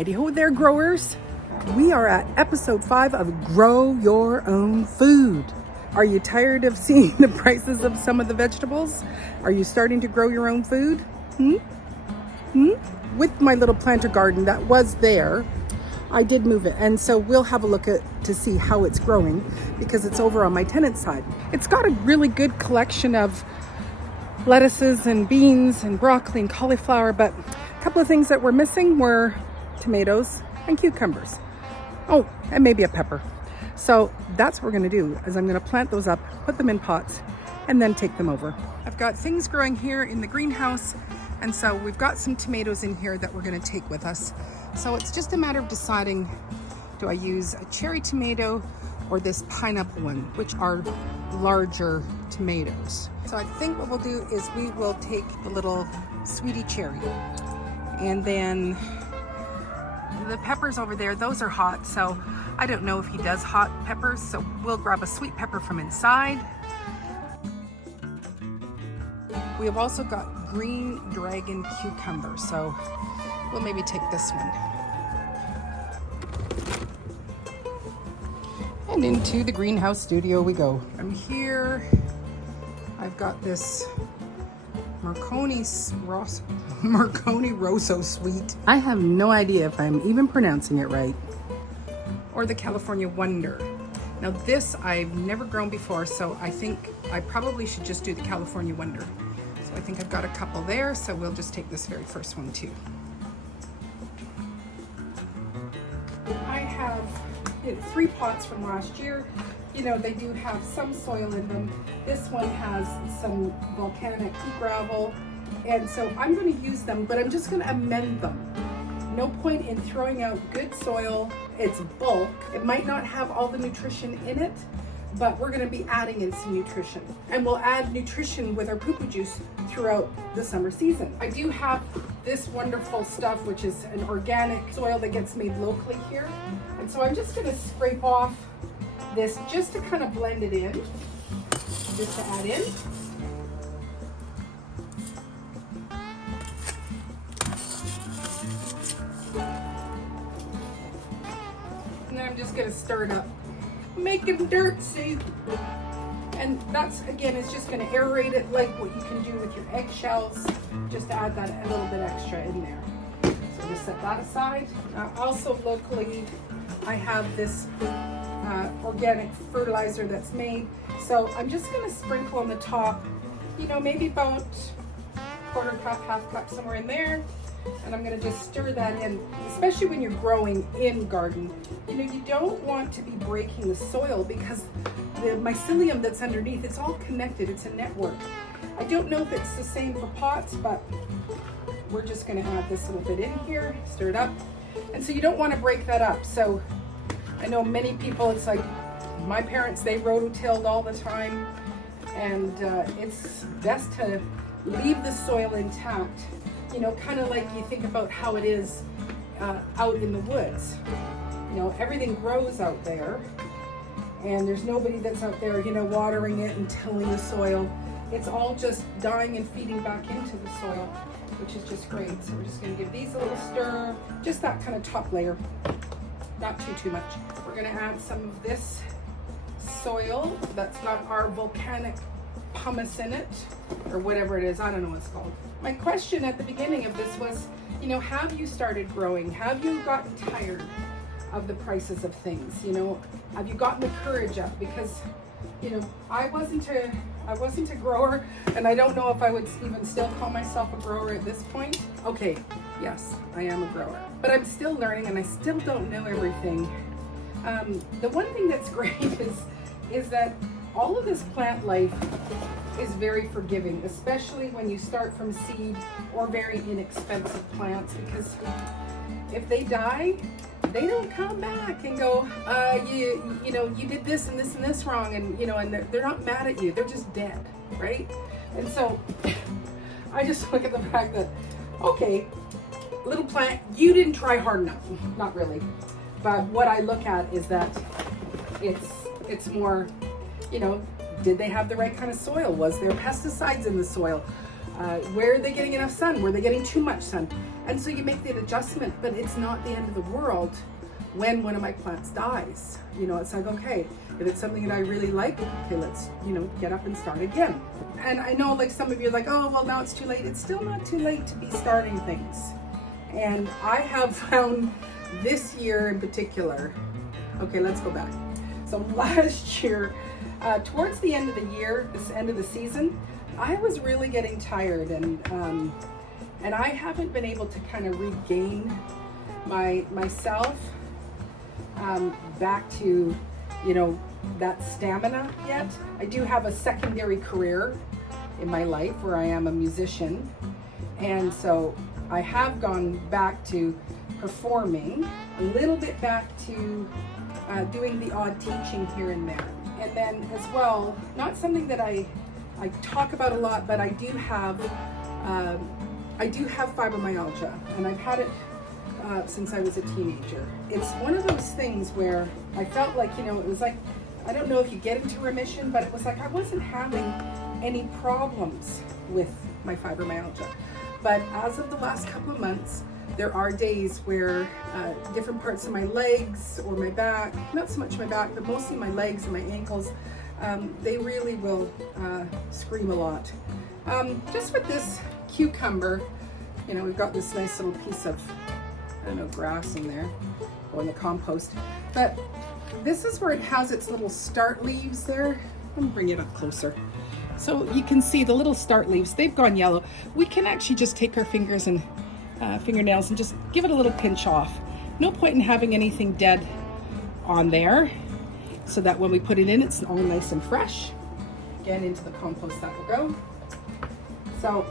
Heidi ho there, growers. We are at episode 5 of Grow Your Own Food. Are you tired of seeing the prices of some of the vegetables? Are you starting to grow your own food? With my little planter garden that was there, I did move it, and so we'll have a look at to see how it's growing because it's over on my tenant's side. It's got a really good collection of lettuces and beans and broccoli and cauliflower, but a couple of things that were missing were tomatoes and cucumbers. Oh, and maybe a pepper. So that's what we're going to do, is I'm going to plant those up, put them in pots, and then take them over. I've got things growing here in the greenhouse, and so we've got some tomatoes in here that we're going to take with us. So it's just a matter of deciding, do I use a cherry tomato or this pineapple one, which are larger tomatoes. So I think what we'll do is we will take the little sweetie cherry, and then the peppers over there, those are hot, so I don't know if he does hot peppers, so we'll grab a sweet pepper from inside. We have also got green dragon cucumber, so we'll maybe take this one. And into the greenhouse studio we go. From here, I've got this Marconi Rosso Sweet. I have no idea if I'm even pronouncing it right. Or the California Wonder. Now this I've never grown before, so I think I probably should just do the California Wonder. So I think I've got a couple there, so we'll just take this very first one too. I have 3 pots from last year. You know, they do have some soil in them. This one has some volcanic pea gravel, and so I'm going to use them, but I'm just going to amend them. No point in throwing out good soil. It's bulk. It might not have all the nutrition in it, but we're going to be adding in some nutrition, and we'll add nutrition with our poo-poo juice throughout the summer season. I do have this wonderful stuff, which is an organic soil that gets made locally here, and so I'm just going to scrape off this just to kind of blend it in, just to add in. And then I'm just going to stir it up, making dirt soup. And that's, again, it's just going to aerate it like what you can do with your eggshells, just to add that a little bit extra in there. So just set that aside. Also locally, I have this organic fertilizer that's made. So I'm just going to sprinkle on the top, you know, maybe about 1/4 cup, 1/2 cup, somewhere in there. And I'm going to just stir that in, especially when you're growing in garden. You know, you don't want to be breaking the soil because the mycelium that's underneath, it's all connected. It's a network. I don't know if it's the same for pots, but we're just going to add this little bit in here, stir it up. And so you don't want to break that up. So I know many people, it's like my parents, they rototilled all the time, and it's best to leave the soil intact, you know, kind of like you think about how it is out in the woods. You know, everything grows out there, and there's nobody that's out there, you know, watering it and tilling the soil. It's all just dying and feeding back into the soil, which is just great. So we're just going to give these a little stir, just that kind of top layer. Not too much. We're going to add some of this soil that's got our volcanic pumice in it, or whatever it is. I don't know what it's called. My question at the beginning of this was, you know, have you started growing? Have you gotten tired of the prices of things? You know, have you gotten the courage up? Because, you know, I wasn't a grower, and I don't know if I would even still call myself a grower at this point. Okay, yes, I am a grower, but I'm still learning, and I still don't know everything. The one thing that's great is that all of this plant life is very forgiving, especially when you start from seed or very inexpensive plants, because if they die, they don't come back and go, you know, you did this and this and this wrong, and you know, and they're not mad at you. They're just dead, right? And so I just look at the fact that, okay, little plant, you didn't try hard enough. Not really. But what I look at is that it's more, you know, did they have the right kind of soil? Was there pesticides in the soil? Where are they getting enough sun? Were they getting too much sun? And so you make that adjustment, but it's not the end of the world when one of my plants dies. You know, it's like, okay, if it's something that I really like, okay, let's, you know, get up and start again. And I know like some of you are like, oh, well, now it's too late. It's still not too late to be starting things. And I have found this year in particular, okay, let's go back. So last year, towards the end of the year, this end of the season, I was really getting tired, and I haven't been able to kind of regain myself back to, you know, that stamina yet. I do have a secondary career in my life where I am a musician, and so I have gone back to performing, a little bit back to doing the odd teaching here and there. And then as well, not something that I talk about a lot, but I do have fibromyalgia, and I've had it since I was a teenager. It's one of those things where I felt like, you know, it was like, I don't know if you get into remission, but it was like I wasn't having any problems with my fibromyalgia. But as of the last couple of months, there are days where different parts of my legs or my back, not so much my back, but mostly my legs and my ankles, they really will scream a lot. Just with this cucumber, you know, we've got this nice little piece of, I don't know, grass in there, or in the compost. But this is where it has its little start leaves there. Let me bring it up closer. So you can see the little start leaves, they've gone yellow. We can actually just take our fingers and fingernails and just give it a little pinch off. No point in having anything dead on there, so that when we put it in, it's all nice and fresh. Again, into the compost that will go. So,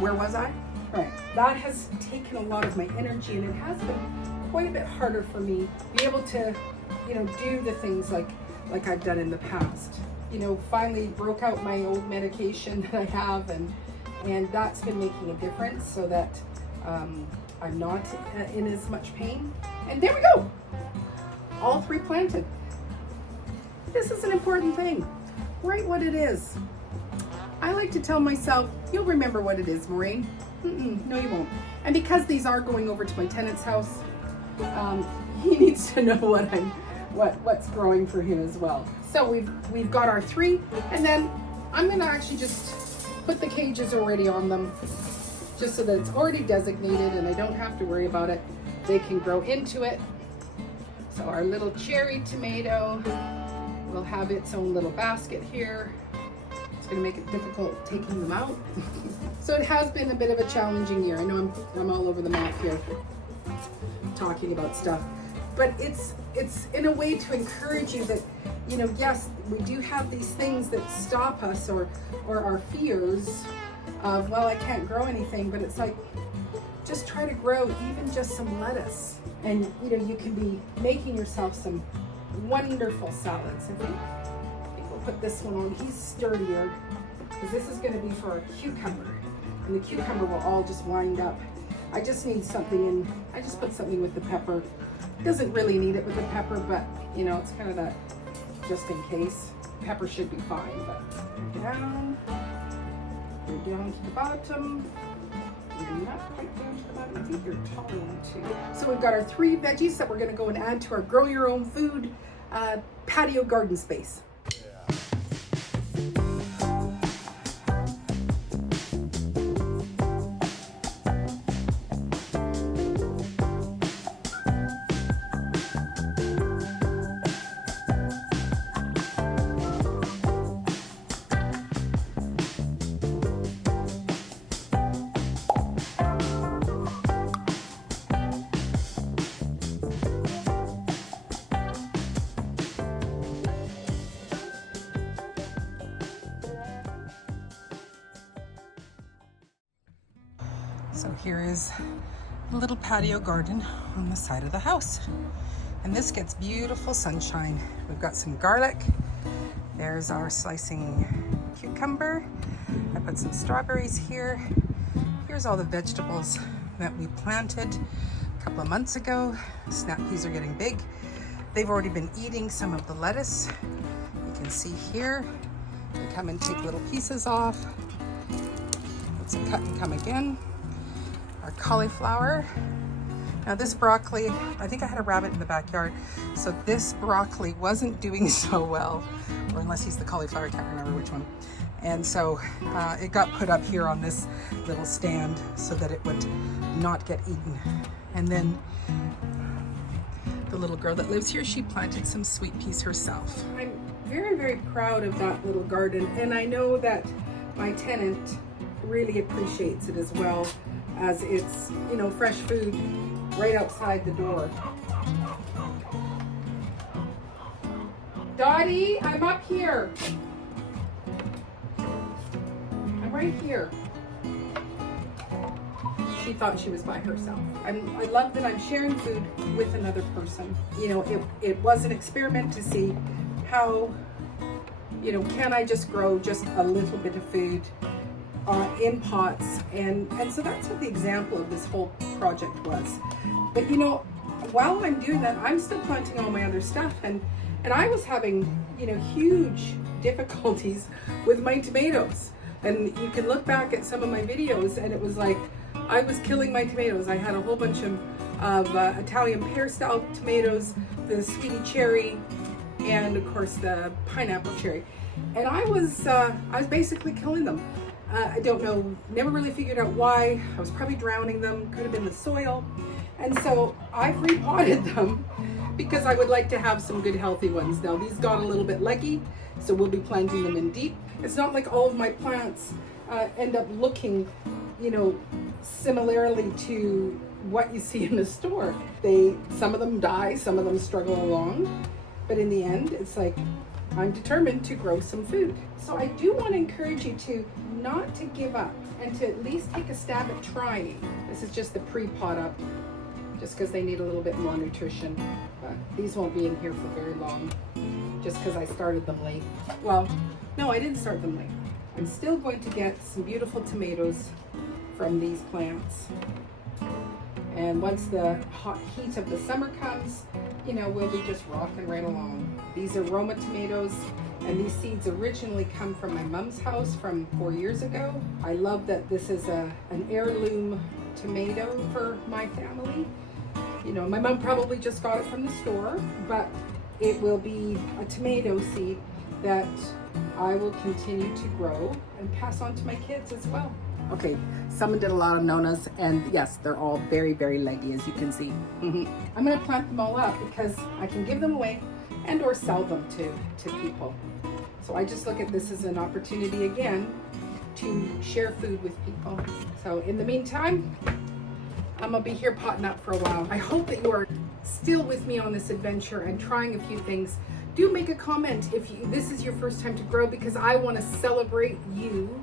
where was I? Right, that has taken a lot of my energy, and it has been quite a bit harder for me to be able to, you know, do the things like I've done in the past. You know, finally broke out my old medication that I have, and that's been making a difference, so that I'm not in as much pain. And there we go, all three planted. This is an important thing. Write what it is. I like to tell myself, you'll remember what it is, Maureen. No, you won't. And because these are going over to my tenant's house, he needs to know what's growing for him as well. So we've got our three, and then I'm gonna actually just put the cages already on them, just so that it's already designated and I don't have to worry about it. They can grow into it. So our little cherry tomato will have its own little basket here. It's gonna make it difficult taking them out. So it has been a bit of a challenging year. I know I'm all over the map here talking about stuff, but it's in a way to encourage you that, you know, yes, we do have these things that stop us, or our fears of, well, I can't grow anything, but it's like, just try to grow even just some lettuce, and you know, you can be making yourself some wonderful salads. I think we'll put this one on. He's sturdier, because this is going to be for our cucumber, and the cucumber will all just wind up. I just need something in, I just put something with the pepper. Doesn't really need it with the pepper, but you know, it's kind of that just in case. Pepper should be fine, but down, you're down to the bottom. You're not quite down to the bottom. I think you're taller one too. So we've got our three veggies that we're going to go and add to our grow your own food patio garden space. So here is a little patio garden on the side of the house. And this gets beautiful sunshine. We've got some garlic. There's our slicing cucumber. I put some strawberries here. Here's all the vegetables that we planted a couple of months ago. Snap peas are getting big. They've already been eating some of the lettuce. You can see here. They come and take little pieces off. Let's cut and come again. our cauliflower. Now this broccoli, I think I had a rabbit in the backyard, so this broccoli wasn't doing so well, or unless he's the cauliflower, I can't remember which one. And so it got put up here on this little stand so that it would not get eaten. And then the little girl that lives here, she planted some sweet peas herself. I'm very, very proud of that little garden, and I know that my tenant really appreciates it as well, as it's, you know, fresh food right outside the door. Dottie, I'm up here. I'm right here. She thought she was by herself. I love that I'm sharing food with another person. You know, it was an experiment to see how, you know, can I just grow just a little bit of food in pots, and so that's what the example of this whole project was. But you know, while I'm doing that, I'm still planting all my other stuff, and I was having, you know, huge difficulties with my tomatoes. And you can look back at some of my videos, and it was like I was killing my tomatoes. I had a whole bunch of Italian pear style tomatoes, the sweetie cherry, and of course the pineapple cherry, and I was basically killing them. I don't know, never really figured out why. I was probably drowning them, could have been the soil. And so I've repotted them because I would like to have some good healthy ones. Now these got a little bit leggy, so we'll be planting them in deep. It's not like all of my plants end up looking, you know, similarly to what you see in the store. Some of them die, some of them struggle along, but in the end, it's like, I'm determined to grow some food. So I do want to encourage you to not to give up and to at least take a stab at trying. This is just the pre-pot up, just because they need a little bit more nutrition. But these won't be in here for very long, just because I started them late. Well, no, I didn't start them late. I'm still going to get some beautiful tomatoes from these plants. And once the hot heat of the summer comes, you know, we'll be just rocking right along. These are Roma tomatoes, and these seeds originally come from my mom's house from 4 years ago. I love that this is an heirloom tomato for my family. You know, my mom probably just got it from the store, but it will be a tomato seed that I will continue to grow and pass on to my kids as well. Okay, someone did a lot of nonas, and yes, they're all very, very leggy, as you can see. I'm gonna plant them all up because I can give them away and or sell them to people. So I just look at this as an opportunity again to share food with people. So in the meantime, I'm gonna be here potting up for a while. I hope that you are still with me on this adventure and trying a few things. Do make a comment if this is your first time to grow, because I wanna celebrate you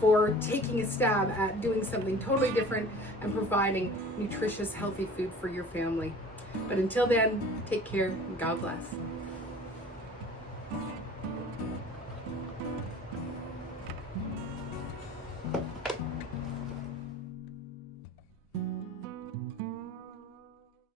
for taking a stab at doing something totally different and providing nutritious, healthy food for your family. But until then, take care and God bless.